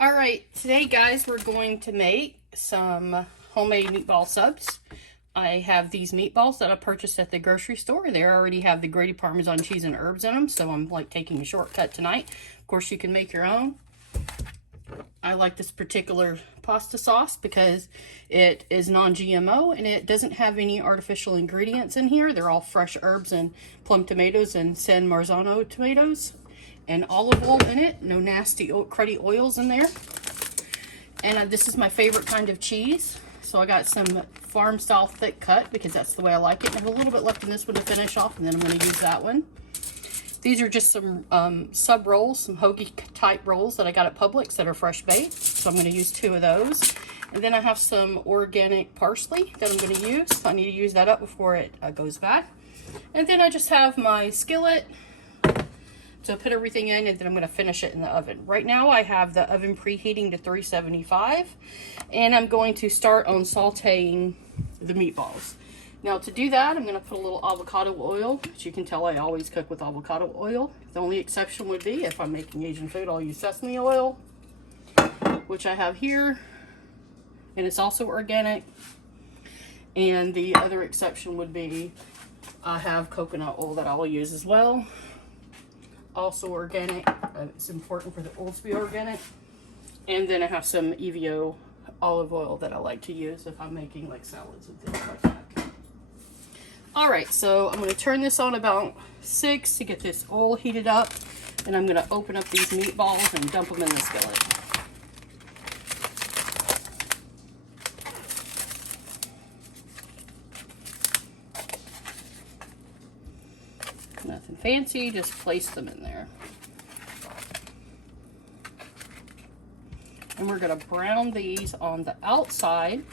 All right, today guys, we're going to make some homemade meatball subs. I have these meatballs that I purchased at the grocery store. They already have the grated Parmesan cheese and herbs in them, so I'm like taking a shortcut tonight. Of course, you can make your own. I like this particular pasta sauce because it is non-GMO and it doesn't have any artificial ingredients in here. They're all fresh herbs and plum tomatoes and San Marzano tomatoes and olive oil in it. No nasty cruddy oils in there. And this is my favorite kind of cheese. So I got some farm style thick cut because that's the way I like it. I have a little bit left in this one to finish off, and then I'm going to use that one. These are just some sub rolls, some hoagie type rolls that I got at Publix that are fresh baked. So I'm going to use 2 of those. And then I have some organic parsley that I'm going to use. I need to use that up before it goes bad. And then I just have my skillet. So put everything in, and then I'm going to finish it in the oven. Right now I have the oven preheating to 375, and I'm going to start on sauteing the meatballs. Now to do that, I'm going to put a little avocado oil. As you can tell, I always cook with avocado oil. The only exception would be if I'm making Asian food, I'll use sesame oil, which I have here, and it's also organic. And the other exception would be I have coconut oil that I will use as well. Also organic. It's important for the oil to be organic. And then I have some EVO olive oil that I like to use if I'm making like salads and things like that. Alright, so I'm going to turn this on about 6 to get this oil heated up. And I'm going to open up these meatballs and dump them in the skillet. Nothing fancy, just place them in there. And we're going to brown these on the outside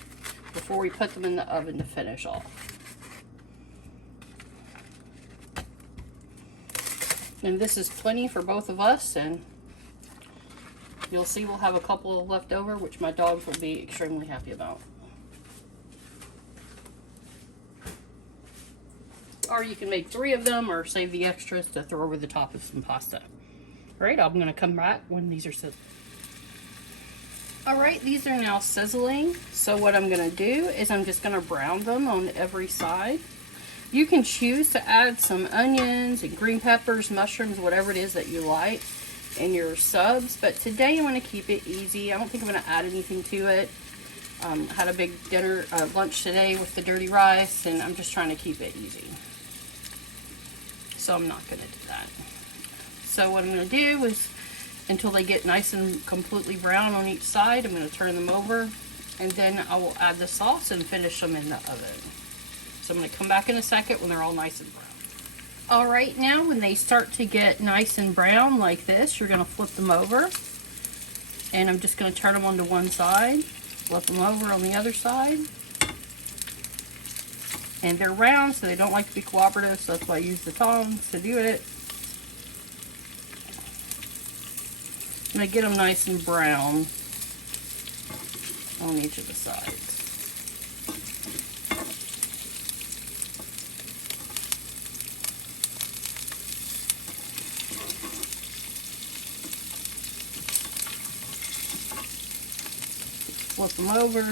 before we put them in the oven to finish off. And this is plenty for both of us, and you'll see we'll have a couple left over, which my dogs will be extremely happy about. Or you can make 3 of them or save the extras to throw over the top of some pasta. Alright, I'm going to come back when these are sizzling. Alright, these are now sizzling. So what I'm going to do is I'm just going to brown them on every side. You can choose to add some onions and green peppers, mushrooms, whatever it is that you like in your subs. But today I want to keep it easy. I don't think I'm going to add anything to it. Had a big lunch today with the dirty rice, and I'm just trying to keep it easy. So I'm not going to do that. So what I'm going to do is, until they get nice and completely brown on each side, I'm going to turn them over, and then I will add the sauce and finish them in the oven. So I'm going to come back in a second when they're all nice and brown. Alright, now when they start to get nice and brown like this, you're going to flip them over. And I'm just going to turn them onto one side, flip them over on the other side. And they're round, so they don't like to be cooperative, so that's why I use the tongs to do it. I'm going to get them nice and brown on each of the sides. Flip them over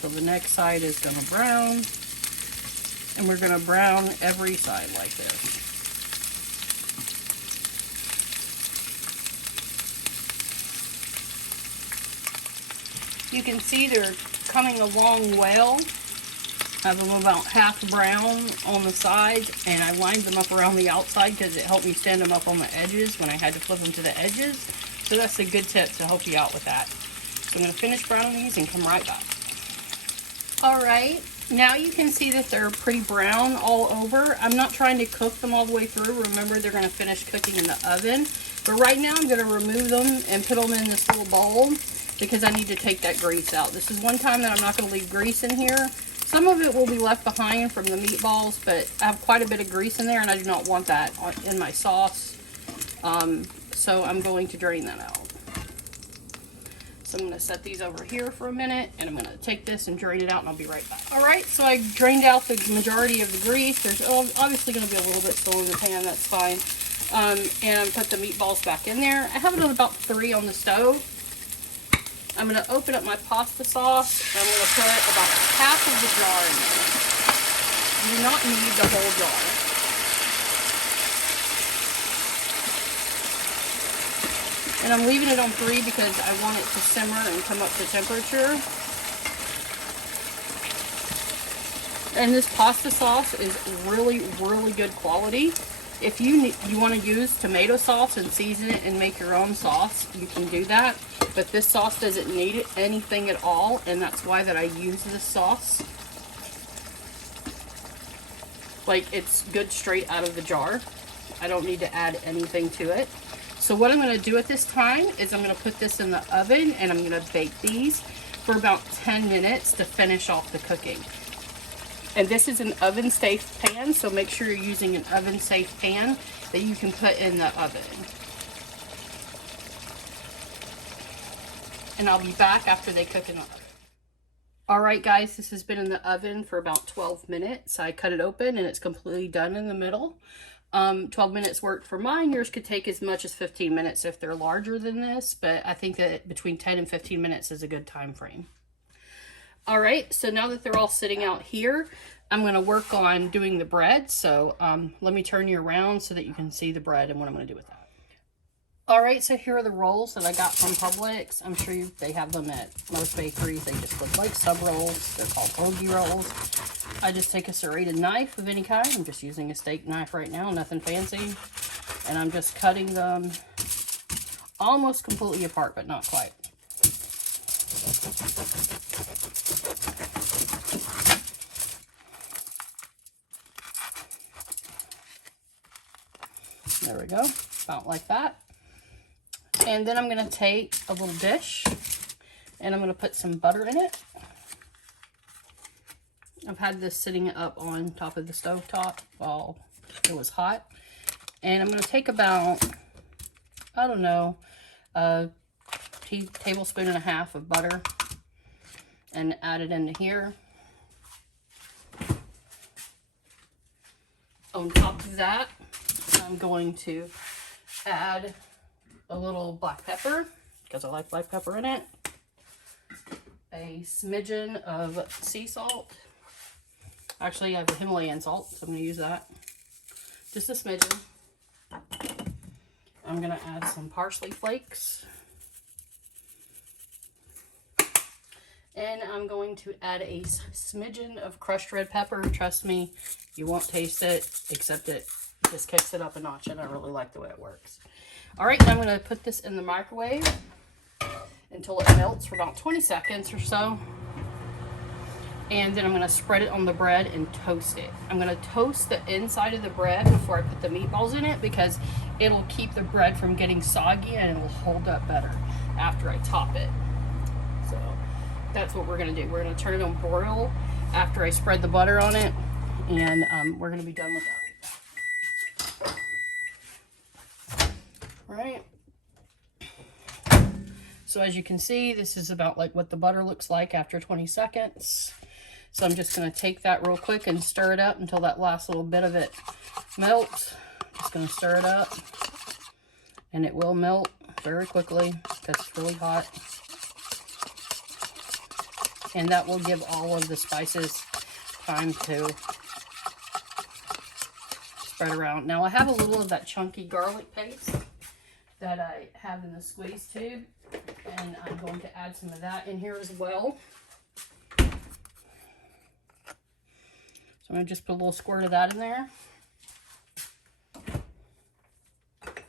till the next side is going to brown. And we're going to brown every side like this. You can see they're coming along well. I have them about half brown on the sides, and I lined them up around the outside because it helped me stand them up on the edges when I had to flip them to the edges. So that's a good tip to help you out with that. So I'm going to finish browning these and come right back. Alright, now you can see that they're pretty brown all over. I'm not trying to cook them all the way through. Remember, they're going to finish cooking in the oven. But right now I'm going to remove them and put them in this little bowl because I need to take that grease out. This is one time that I'm not going to leave grease in here. Some of it will be left behind from the meatballs, but I have quite a bit of grease in there and I do not want that in my sauce. So I'm going to drain that out. So I'm going to set these over here for a minute, and I'm going to take this and drain it out, and I'll be right back. Alright, so I drained out the majority of the grease. There's obviously going to be a little bit still in the pan, that's fine. And put the meatballs back in there. I have it on about 3 on the stove. I'm going to open up my pasta sauce. I'm going to put about half of the jar in there. You do not need the whole jar. And I'm leaving it on 3 because I want it to simmer and come up to temperature. And this pasta sauce is really, really good quality. If you want to use tomato sauce and season it and make your own sauce, you can do that. But this sauce doesn't need anything at all, and that's why that I use this sauce. Like, it's good straight out of the jar. I don't need to add anything to it. So what I'm going to do at this time is I'm going to put this in the oven, and I'm going to bake these for about 10 minutes to finish off the cooking. And this is an oven-safe pan, so make sure you're using an oven-safe pan that you can put in the oven. And I'll be back after they cook in the oven. Alright guys, this has been in the oven for about 12 minutes. I cut it open and it's completely done in the middle. 12 minutes worked for mine. Yours could take as much as 15 minutes if they're larger than this, but I think that between 10 and 15 minutes is a good time frame. Alright, so now that they're all sitting out here, I'm going to work on doing the bread. So let me turn you around so that you can see the bread and what I'm going to do with that. Alright, so here are the rolls that I got from Publix. I'm sure they have them at most bakeries. They just look like sub rolls. They're called hoagie rolls. I just take a serrated knife of any kind. I'm just using a steak knife right now, nothing fancy. And I'm just cutting them almost completely apart, but not quite. There we go, about like that. And then I'm going to take a little dish and I'm going to put some butter in it. I've had this sitting up on top of the stove top while it was hot. And I'm going to take about, I don't know, a tablespoon and a half of butter and add it into here. On top of that, I'm going to add a little black pepper, because I like black pepper in it. A smidgen of sea salt. Actually, I have a Himalayan salt, so I'm going to use that. Just a smidgen. I'm going to add some parsley flakes. And I'm going to add a smidgen of crushed red pepper. Trust me, you won't taste it, except it just kicks it up a notch, and I really like the way it works. Alright, now I'm going to put this in the microwave until it melts for about 20 seconds or so. And then I'm going to spread it on the bread and toast it. I'm going to toast the inside of the bread before I put the meatballs in it, because it'll keep the bread from getting soggy and it will hold up better after I top it. So that's what we're going to do. We're going to turn it on broil after I spread the butter on it, and we're going to be done with that. Right. So as you can see, this is about like what the butter looks like after 20 seconds. So I'm just going to take that real quick and stir it up until that last little bit of it melts. Just going to stir it up, and it will melt very quickly because it's really hot. And that will give all of the spices time to spread around. Now I have a little of that chunky garlic paste that I have in the squeeze tube, and I'm going to add some of that in here as well. So I'm going to just put a little squirt of that in there.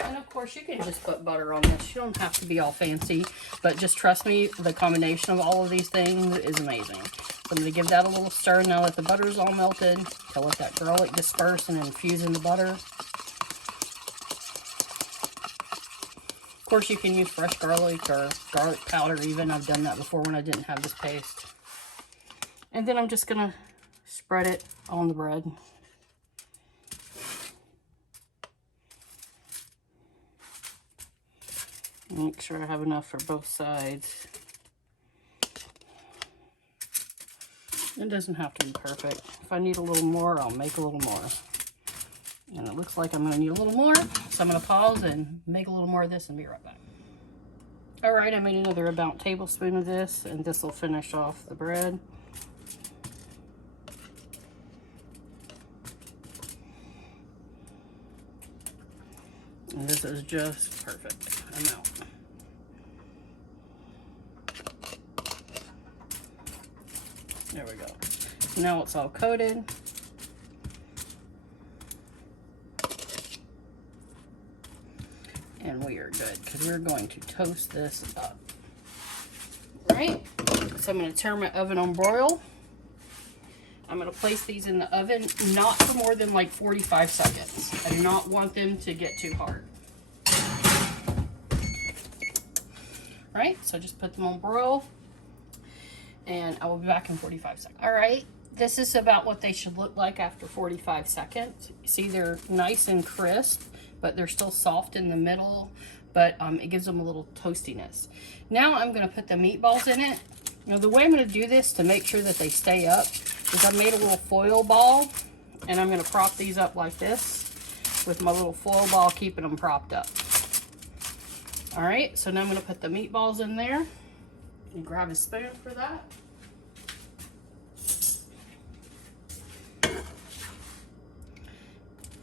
And of course you can just put butter on this. You don't have to be all fancy, but just trust me, the combination of all of these things is amazing. So I'm going to give that a little stir now that the butter is all melted, to let that garlic disperse and infuse in the butter. Of course, you can use fresh garlic or garlic powder even. I've done that before when I didn't have this paste. And then I'm just going to spread it on the bread. Make sure I have enough for both sides. It doesn't have to be perfect. If I need a little more, I'll make a little more. And it looks like I'm going to need a little more, so I'm going to pause and make a little more of this and be right back. All right, I made another about tablespoon of this, and this will finish off the bread. And this is just perfect amount. There we go. So now it's all coated. And we are good because we're going to toast this up. All right, so I'm going to turn my oven on broil. I'm going to place these in the oven, not for more than like 45 seconds. I do not want them to get too hard. All right, so just put them on broil, and I will be back in 45 seconds. All right, this is about what they should look like after 45 seconds. See, they're nice and crisp, but they're still soft in the middle, but it gives them a little toastiness. Now I'm going to put the meatballs in it. Now the way I'm going to do this to make sure that they stay up is I made a little foil ball, and I'm going to prop these up like this with my little foil ball, keeping them propped up. All right, so now I'm going to put the meatballs in there. And grab a spoon for that.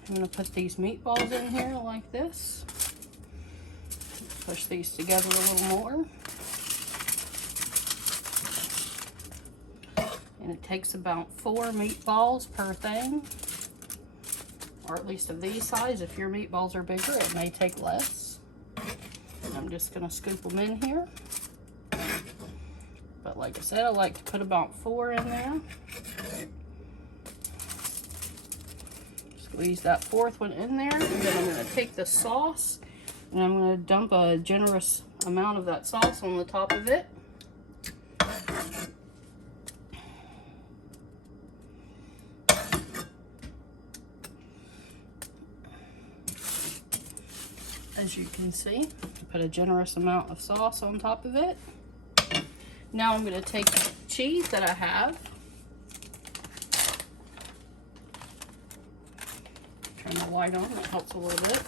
I'm going to put these meatballs in here like this. Push these together a little more. And it takes about 4 meatballs per thing. Or at least of these size. If your meatballs are bigger, it may take less. I'm just going to scoop them in here. But like I said, I like to put about 4 in there. Squeeze that 4th one in there. And then I'm going to take the sauce and I'm going to dump a generous amount of that sauce on the top of it. As you can see, put a generous amount of sauce on top of it. Now I'm going to take the cheese that I have. Turn the light on, that helps a little bit.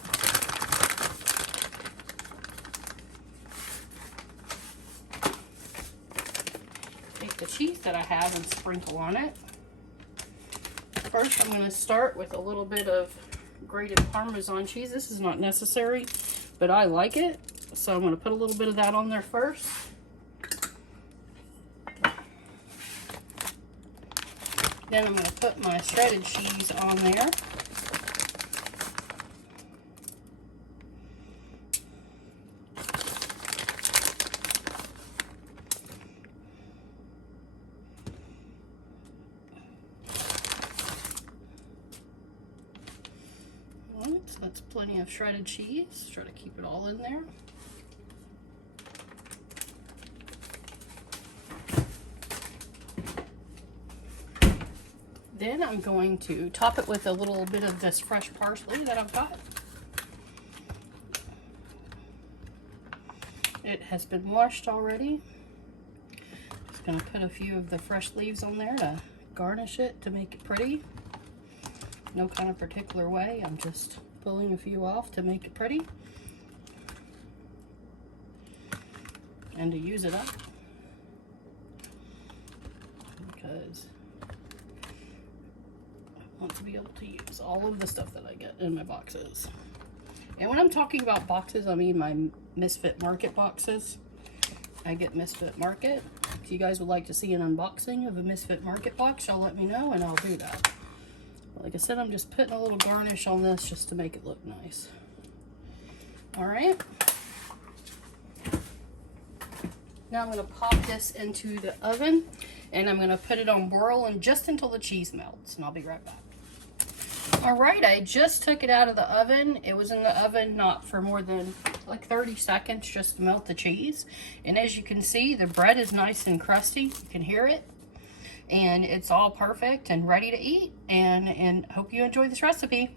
Take the cheese that I have and sprinkle on it. First, I'm going to start with a little bit of grated Parmesan cheese. This is not necessary, but I like it. So I'm going to put a little bit of that on there first. Then I'm going to put my shredded cheese on there. Alright, so that's plenty of shredded cheese. Try to keep it all in there. Then I'm going to top it with a little bit of this fresh parsley that I've got. It has been washed already. Just going to put a few of the fresh leaves on there to garnish it to make it pretty. No kind of particular way. I'm just pulling a few off to make it pretty. And to use it up. Because want to be able to use all of the stuff that I get in my boxes. And when I'm talking about boxes, I mean my Misfit Market boxes. I get Misfit Market. If you guys would like to see an unboxing of a Misfit Market box, y'all let me know and I'll do that. But like I said, I'm just putting a little garnish on this just to make it look nice. All right. Now I'm going to pop this into the oven and I'm going to put it on broil and just until the cheese melts, and I'll be right back. All right, I just took it out of the oven. It was in the oven not for more than like 30 seconds just to melt the cheese. And as you can see, the bread is nice and crusty. You can hear it. And it's all perfect and ready to eat. And hope you enjoy this recipe.